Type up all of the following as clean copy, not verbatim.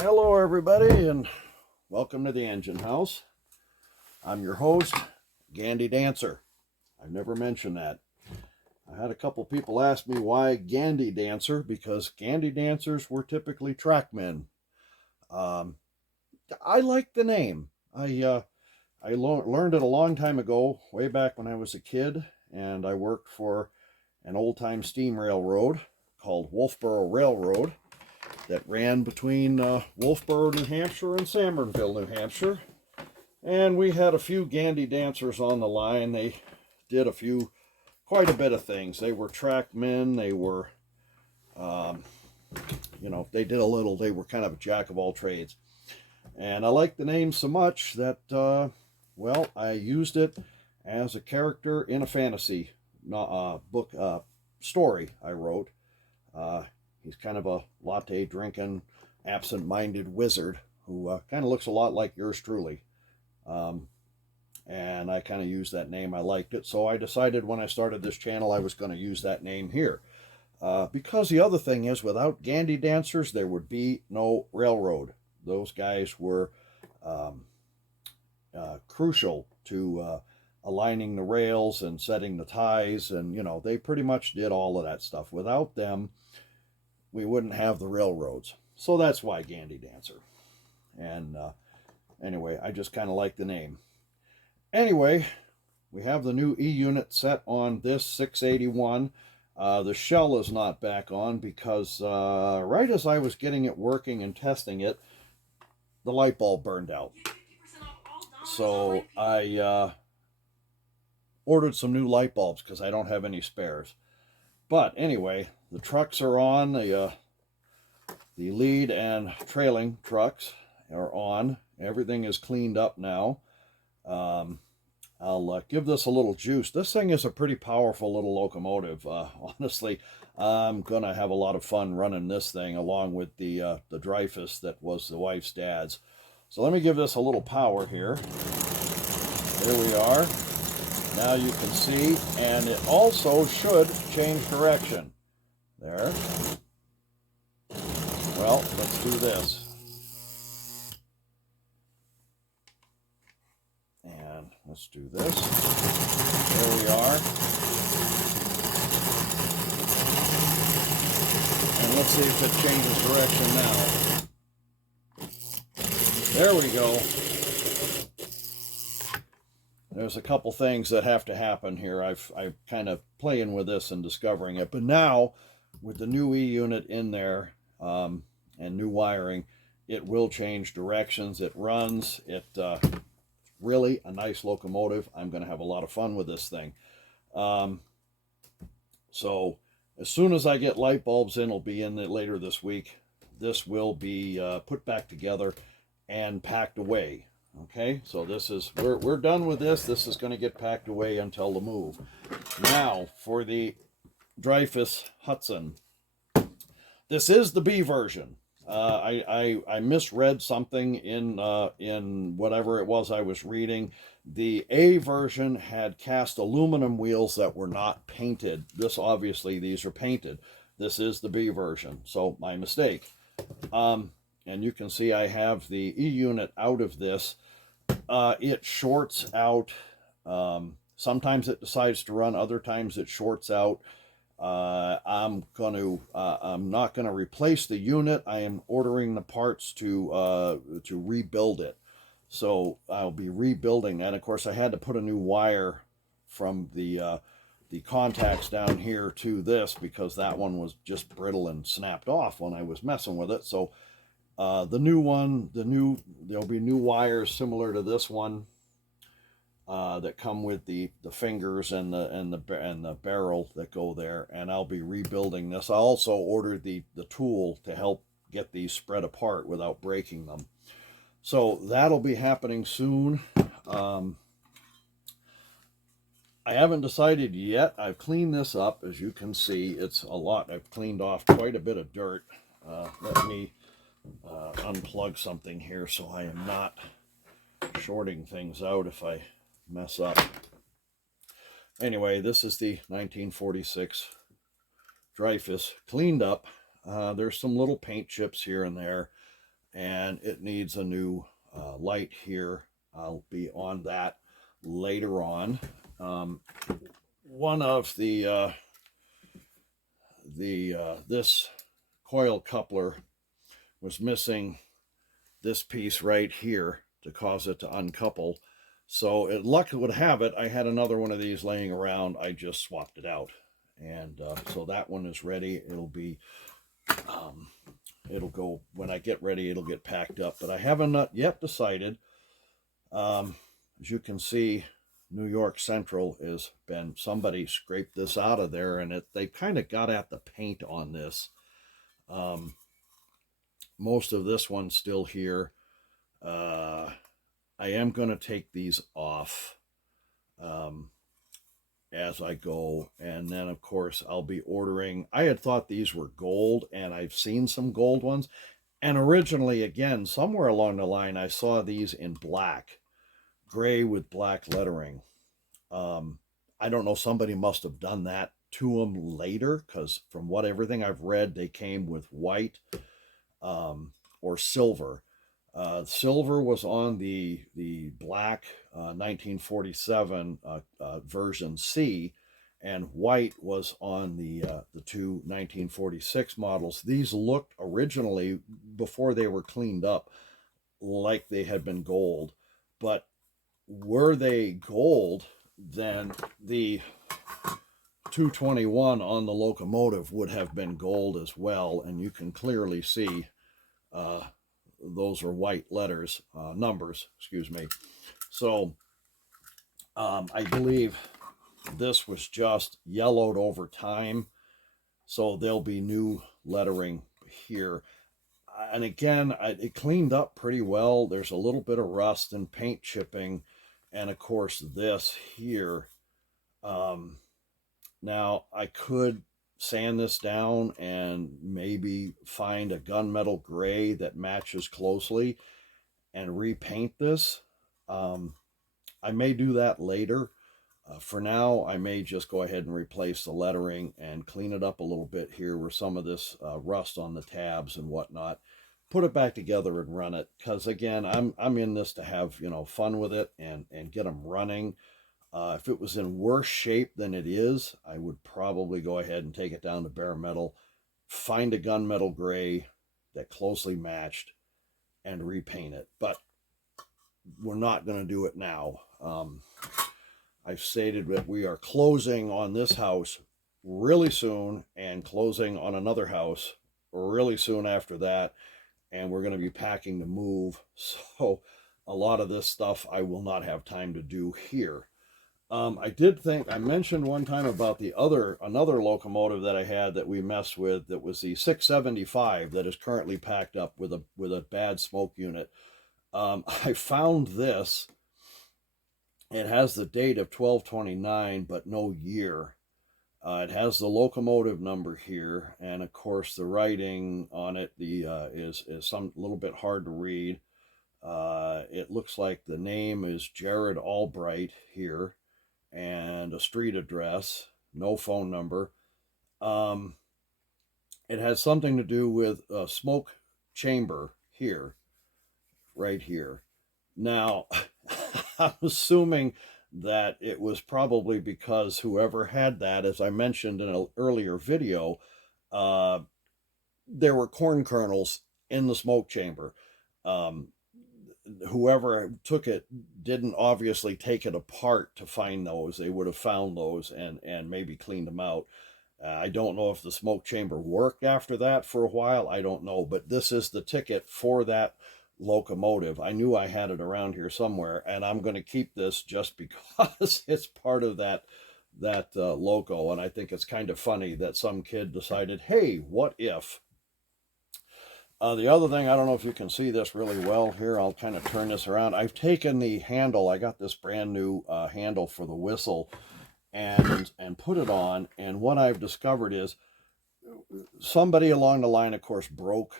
Hello everybody and welcome to the Engine House. I'm your host, Gandy Dancer. I've never mentioned that. I had a couple people ask me why Gandy Dancer, because Gandy Dancers were typically trackmen. Um, I like the name. I learned it a long time ago, way back when I was a kid, and I worked for an old-time steam railroad called Wolfboro Railroad that ran between Wolfboro, New Hampshire and Sanbornville, New Hampshire. And we had a few Gandy Dancers on the line. They did quite a bit of things. They were trackmen. They were, um, they were kind of a jack of all trades. And I liked the name so much that, I used it as a character in a fantasy book story I wrote. He's kind of a latte drinking, absent minded wizard who kind of looks a lot like yours truly. Um, and I kind of used that name. I liked it. So I decided when I started this channel I was going to use that name here. Because the other thing is, without Gandy Dancers, there would be no railroad. Those guys were crucial to aligning the rails and setting the ties. And, they pretty much did all of that stuff. Without them, we wouldn't have the railroads. So that's why Gandy Dancer. And anyway, I just kind of like the name. Anyway, we have the new E-unit set on this 681. The shell is not back on because right as I was getting it working and testing it, the light bulb burned out. So I ordered some new light bulbs because I don't have any spares. But anyway, the trucks are on. The lead and trailing trucks are on. Everything is cleaned up now. I'll give this a little juice. This thing is a pretty powerful little locomotive. Honestly, I'm going to have a lot of fun running this thing along with the Dreyfuss that was the wife's dad's. So let me give this a little power here. Here we are. Now you can see, and it also should change direction. There. Well, let's do this. And let's do this. There we are. And let's see if it changes direction now. There we go. There's a couple things that have to happen here. I'm kind of playing with this and discovering it. But now, with the new E-unit in there and new wiring, it will change directions. It runs. Really a nice locomotive. I'm going to have a lot of fun with this thing. So as soon as I get light bulbs in, it'll be in it later this week. This will be put back together and packed away. Okay, so we're done with this. This is going to get packed away until the move. Now for the Dreyfuss Hudson. This is the B version. I misread something in whatever it was I was reading. The A version had cast aluminum wheels that were not painted. These are painted. This is the B version, so my mistake. And you can see I have the E-unit out of this. It shorts out. Sometimes it decides to run, other times it shorts out. I'm not gonna replace the unit. I am ordering the parts to rebuild it. So I'll be rebuilding that. Of course, I had to put a new wire from the contacts down here to this because that one was just brittle and snapped off when I was messing with it. So the new one, there'll be new wires similar to this one that come with the fingers and the barrel that go there, and I'll be rebuilding this. I also ordered the tool to help get these spread apart without breaking them. So that'll be happening soon. I haven't decided yet. I've cleaned this up, as you can see. It's a lot. I've cleaned off quite a bit of dirt. Let me unplug something here so I am not shorting things out if I mess up. Anyway, this is the 1946 Dreyfuss cleaned up. There's some little paint chips here and there, and it needs a new light here. I'll be on that later on. One of this coil coupler was missing this piece right here to cause it to uncouple. So luck would have it, I had another one of these laying around. I just swapped it out, and so that one is ready. It'll go when I get ready. It'll get packed up, but I haven't not yet decided. As you can see, New York Central has been, somebody scraped this out of there, and they kind of got at the paint on this. Most of this one's still here. I am going to take these off as I go, and then of course I'll be ordering. I had thought these were gold, and I've seen some gold ones, and originally, again, somewhere along the line, I saw these in black, gray with black lettering. I don't know, somebody must have done that to them later, because from everything I've read, they came with white or silver. Silver was on the black 1947 version C, and white was on the two 1946 models. These looked originally, before they were cleaned up, like they had been gold, but were they gold, then the 221 on the locomotive would have been gold as well, and you can clearly see those are white letters, numbers, excuse me. So I believe this was just yellowed over time, so there'll be new lettering here. And again, it cleaned up pretty well. There's a little bit of rust and paint chipping, and of course this here. Now I could sand this down and maybe find a gunmetal gray that matches closely and repaint this. I may do that later. For now, I may just go ahead and replace the lettering and clean it up a little bit here where some of this rust on the tabs and whatnot. Put it back together and run it, because again, I'm in this to have, fun with it and get them running. If it was in worse shape than it is, I would probably go ahead and take it down to bare metal, find a gunmetal gray that closely matched, and repaint it. But we're not going to do it now. I've stated that we are closing on this house really soon and closing on another house really soon after that, and we're going to be packing to move. So a lot of this stuff I will not have time to do here. I did think I mentioned one time about another locomotive that I had that we messed with, that was the 675 that is currently packed up with a bad smoke unit. I found this. It has the date of 12/29, but no year. It has the locomotive number here, and of course the writing on it is some little bit hard to read. It looks like the name is Jared Albright here, and a street address, no phone number. It has something to do with a smoke chamber here, right here. Now, I'm assuming that it was probably because whoever had that, as I mentioned in an earlier video, there were corn kernels in the smoke chamber. Whoever took it didn't obviously take it apart to find those. They would have found those and maybe cleaned them out. I don't know if the smoke chamber worked after that for a while. I don't know, but this is the ticket for that locomotive. I knew I had it around here somewhere, and I'm going to keep this just because it's part of that loco, and I think it's kind of funny that some kid decided, hey, what if? The other thing, I don't know if you can see this really well here. I'll kind of turn this around. I've taken the handle. I got this brand new handle for the whistle and put it on. And what I've discovered is somebody along the line, of course, broke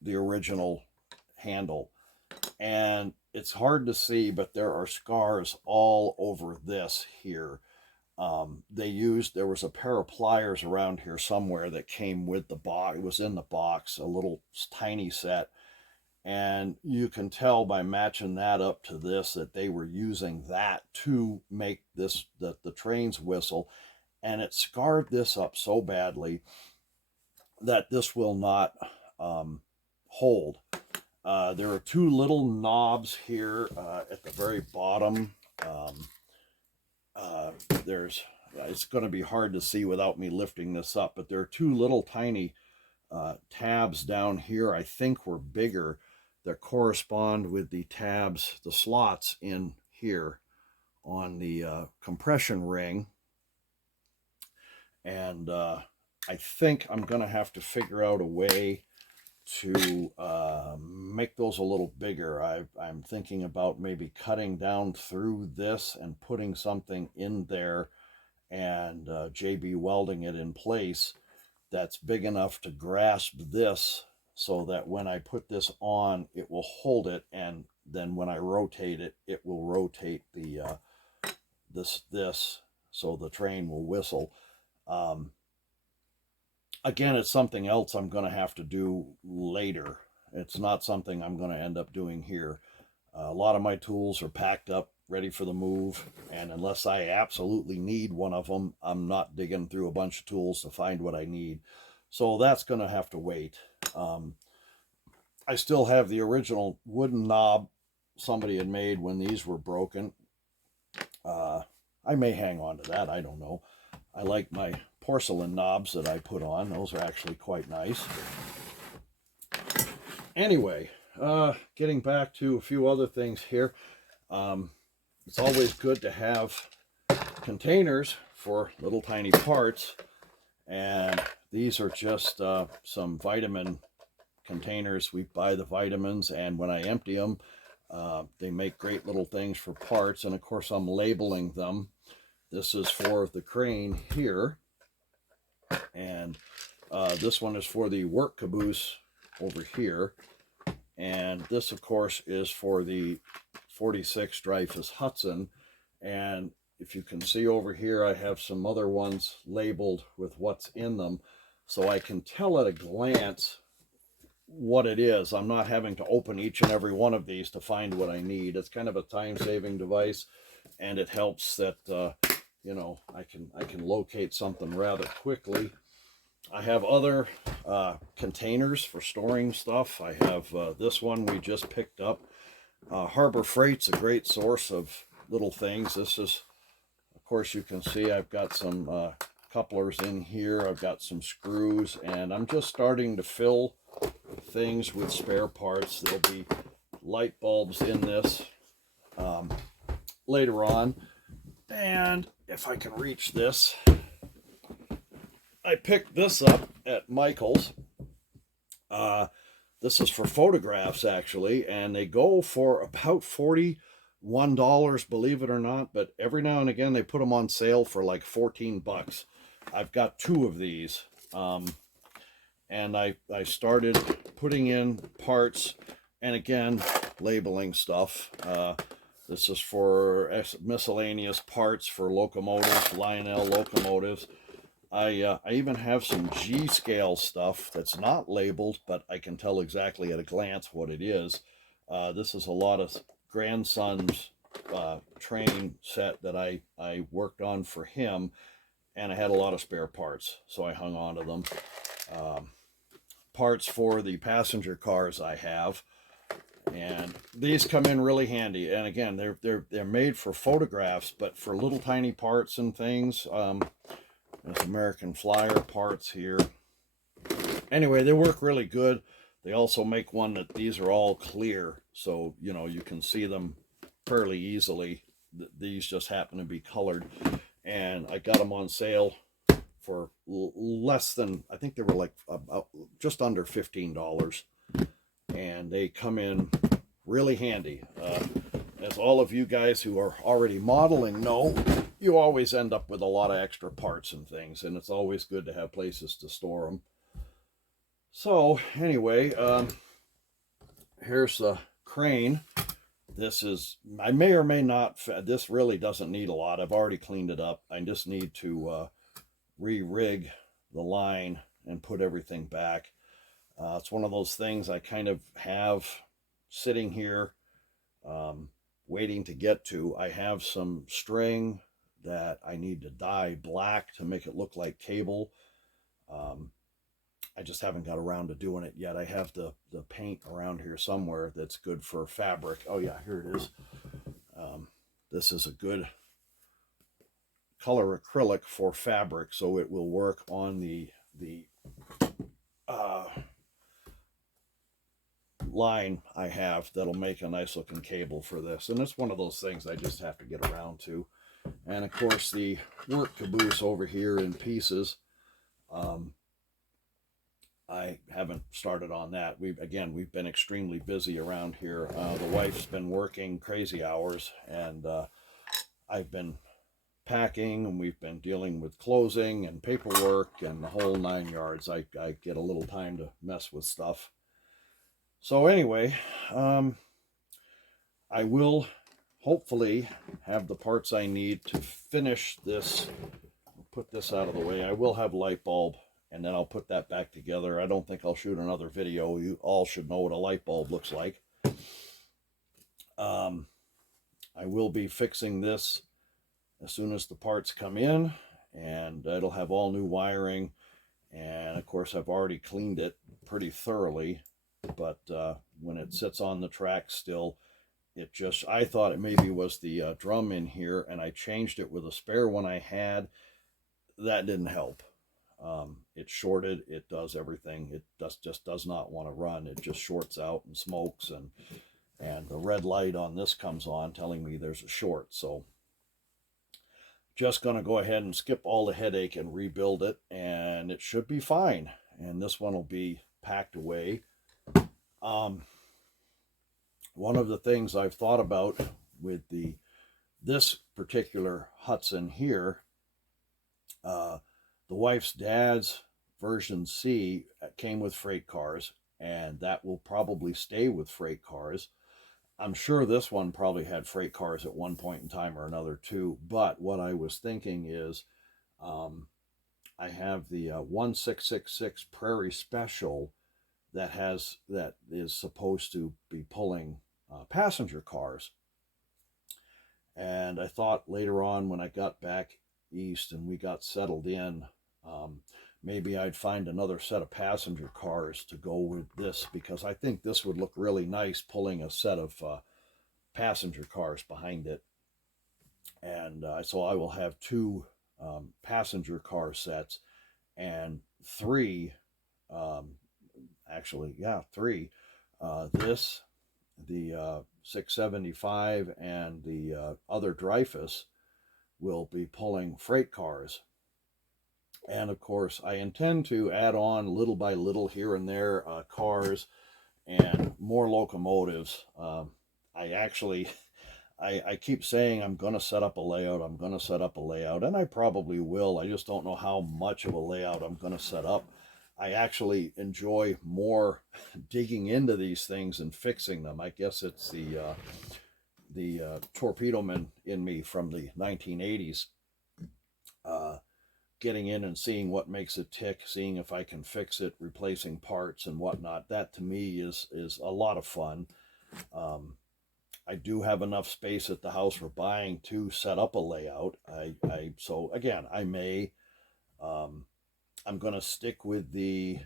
the original handle. And it's hard to see, but there are scars all over this here. There was a pair of pliers around here somewhere that came with the box. It was in the box, a little tiny set, And you can tell by matching that up to this that they were using that to make this the trains whistle, and it scarred this up so badly that this will not hold. There are two little knobs here at the very bottom. There's It's going to be hard to see without me lifting this up, but there are two little tiny tabs down here. I think were bigger, that correspond with the tabs, the slots in here on the compression ring. And I think I'm going to have to figure out a way to make those a little bigger. I'm thinking about maybe cutting down through this and putting something in there and JB welding it in place that's big enough to grasp this, so that when I put this on, it will hold it, and then when I rotate it, it will rotate the this so the train will whistle. Again, it's something else I'm going to have to do later. It's not something I'm going to end up doing here. A lot of my tools are packed up, ready for the move, and unless I absolutely need one of them, I'm not digging through a bunch of tools to find what I need. So that's going to have to wait. I still have the original wooden knob somebody had made when these were broken. I may hang on to that, I don't know. I like my porcelain knobs that I put on. Those are actually quite nice. Anyway, getting back to a few other things here. It's always good to have containers for little tiny parts, and these are just some vitamin containers. We buy the vitamins, and when I empty them, they make great little things for parts, and of course I'm labeling them. This is for the crane here, and this one is for the work caboose over here, and this of course is for the 46 Dreyfuss Hudson. And if you can see over here, I have some other ones labeled with what's in them, so I can tell at a glance what it is. I'm not having to open each and every one of these to find what I need. It's kind of a time-saving device, and it helps that you know, I can locate something rather quickly. I have other containers for storing stuff. I have this one we just picked up. Harbor Freight's a great source of little things. This is, of course, you can see I've got some couplers in here. I've got some screws, and I'm just starting to fill things with spare parts. There'll be light bulbs in this later on. And if I can reach this, I picked this up at Michael's. This is for photographs, actually, and they go for about $41, believe it or not, but every now and again they put them on sale for like 14 bucks. I've got two of these, and I started putting in parts, and again, labeling stuff. This is for miscellaneous parts for locomotives, Lionel locomotives. I even have some G-scale stuff that's not labeled, but I can tell exactly at a glance what it is. This is a lot of grandson's train set that I worked on for him, and I had a lot of spare parts, so I hung on to them. Parts for the passenger cars I have, and these come in really handy. And again, they're made for photographs, but for little tiny parts and things. There's American Flyer parts here. Anyway, they work really good. They also make one that these are all clear, so you know you can see them fairly easily. These just happen to be colored, and I got them on sale for less than, I think they were like about just under $15, and they come in really handy. As all of you guys who are already modeling know, you always end up with a lot of extra parts and things, and it's always good to have places to store them. So anyway, here's the crane. This is, I may or may not, this really doesn't need a lot. I've already cleaned it up. I just need to re-rig the line and put everything back. It's one of those things I kind of have sitting here waiting to get to. I have some string that I need to dye black to make it look like cable. I just haven't got around to doing it yet. I have the paint around here somewhere that's good for fabric. Oh yeah, here it is. This is a good color acrylic for fabric, so it will work on the line I have that'll make a nice looking cable for this. And it's one of those things I just have to get around to. And of course the work caboose over here in pieces, I haven't started on that. We've been extremely busy around here. The wife's been working crazy hours, and I've been packing, and we've been dealing with closing and paperwork and the whole 9 yards. I get a little time to mess with stuff. So anyway, I will hopefully have the parts I need to finish this. Put this out of the way. I will have light bulb, and then I'll put that back together. I don't think I'll shoot another video. You all should know what a light bulb looks like. I will be fixing this as soon as the parts come in, and it'll have all new wiring. And of course, I've already cleaned it pretty thoroughly, but when it sits on the track still, I thought it maybe was the drum in here, and I changed it with a spare one I had. That didn't help. It shorted. It does everything. It just does not want to run. It just shorts out and smokes, and the red light on this comes on telling me there's a short. So just going to go ahead and skip all the headache and rebuild it, and it should be fine. And this one will be packed away. One of the things I've thought about with this particular Hudson here, the wife's dad's version C came with freight cars, and that will probably stay with freight cars. I'm sure this one probably had freight cars at one point in time or another too, but what I was thinking is I have the 1666 Prairie Special that is supposed to be pulling passenger cars. And I thought later on, when I got back east and we got settled in, maybe I'd find another set of passenger cars to go with this, because I think this would look really nice pulling a set of passenger cars behind it. And so I will have 2 passenger car sets and 3, actually, yeah, 3. This, the 675, and the other Dreyfuss will be pulling freight cars. And of course, I intend to add on little by little here and there cars and more locomotives. I keep saying I'm going to set up a layout. I'm going to set up a layout, and I probably will. I just don't know how much of a layout I'm going to set up. I actually enjoy more digging into these things and fixing them. I guess it's the torpedo man in me from the 1980s. Getting in and seeing what makes it tick, seeing if I can fix it, replacing parts and whatnot. That to me is a lot of fun. I do have enough space at the house for buying to set up a layout. So again, I may. I'm going to stick with the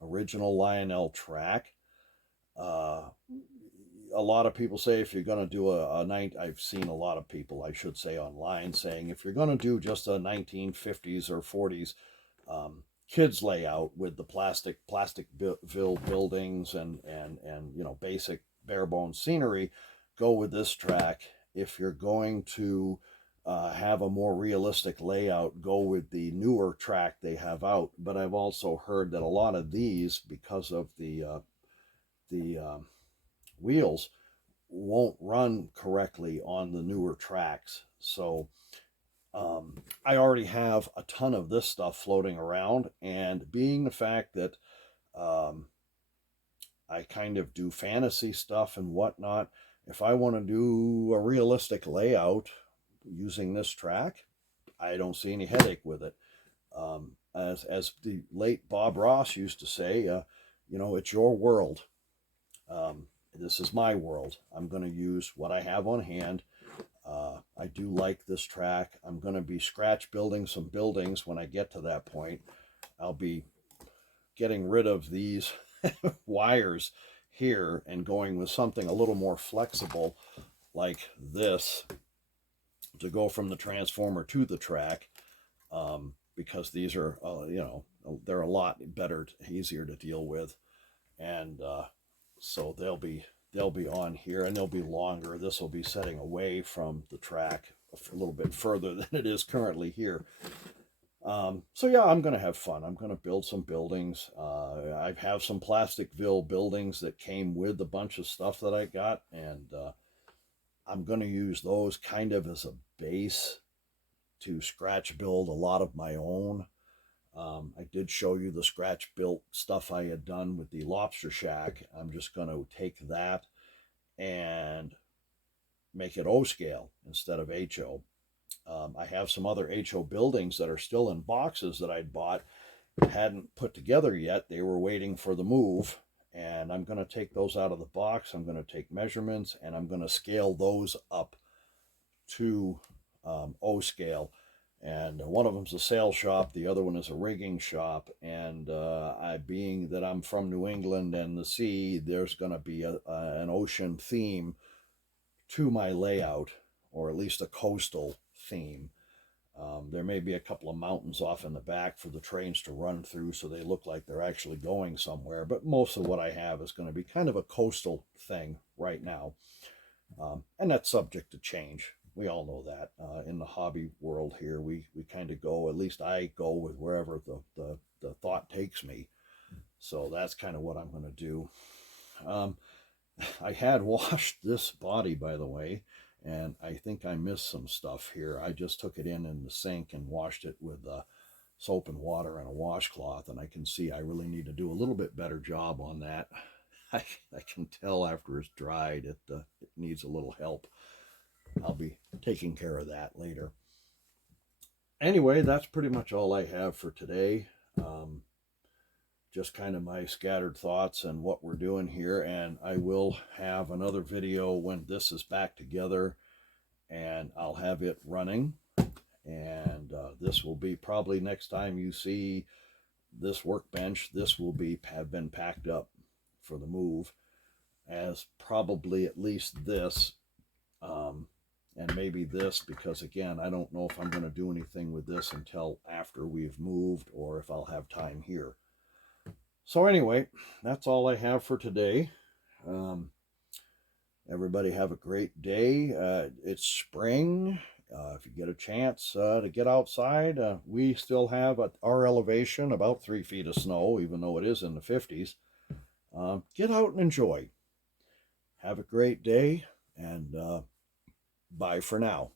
original Lionel track. A lot of people say if you're going to do I've seen a lot of people, I should say, online saying if you're going to do just a 1950s or 40s kids layout with the Plasticville buildings and basic bare bones scenery, go with this track. If you're going to have a more realistic layout, go with the newer track they have out. But I've also heard that a lot of these, because of the wheels, won't run correctly on the newer tracks. So I already have a ton of this stuff floating around, and being the fact that I kind of do fantasy stuff and whatnot, if I want to do a realistic layout using this track, I don't see any headache with it. As the late Bob Ross used to say, it's your world. This is my world. I'm going to use what I have on hand. I do like this track. I'm going to be scratch building some buildings when I get to that point. I'll be getting rid of these wires here and going with something a little more flexible like this to go from the transformer to the track, because these are, they're a lot better, easier to deal with. And so they'll be on here, and they'll be longer. This will be setting away from the track a little bit further than it is currently here. So yeah, I'm going to have fun. I'm going to build some buildings. I have some Plasticville buildings that came with a bunch of stuff that I got, and I'm going to use those kind of as a base to scratch build a lot of my own. I did show you the scratch built stuff I had done with the lobster shack. I'm just going to take that and make it O scale instead of HO. I have some other HO buildings that are still in boxes that I'd bought, hadn't put together yet. They were waiting for the move, and I'm going to take those out of the box. I'm going to take measurements, and I'm going to scale those up to O scale. And one of them's a sail shop, the other one is a rigging shop. And being that I'm from New England and the sea, there's going to be an ocean theme to my layout, or at least a coastal theme. There may be a couple of mountains off in the back for the trains to run through so they look like they're actually going somewhere, but most of what I have is going to be kind of a coastal thing right now. And that's subject to change. We all know that. In the hobby world here, we kind of go, at least I go with wherever the thought takes me. So that's kind of what I'm going to do. I had washed this body, by the way, and I think I missed some stuff here. I just took it in the sink and washed it with soap and water and a washcloth, and I can see I really need to do a little bit better job on that. I can tell after it's dried it needs a little help. I'll be taking care of that later. Anyway, that's pretty much all I have for today. Just kind of my scattered thoughts and what we're doing here, and I will have another video when this is back together, and I'll have it running. And this will be probably next time you see this workbench, this will have been packed up for the move, as probably at least this, and maybe this, because again, I don't know if I'm going to do anything with this until after we've moved, or if I'll have time here. So anyway, that's all I have for today. Everybody have a great day. It's spring. If you get a chance to get outside, we still have at our elevation about 3 feet of snow, even though it is in the 50s. Get out and enjoy. Have a great day, and bye for now.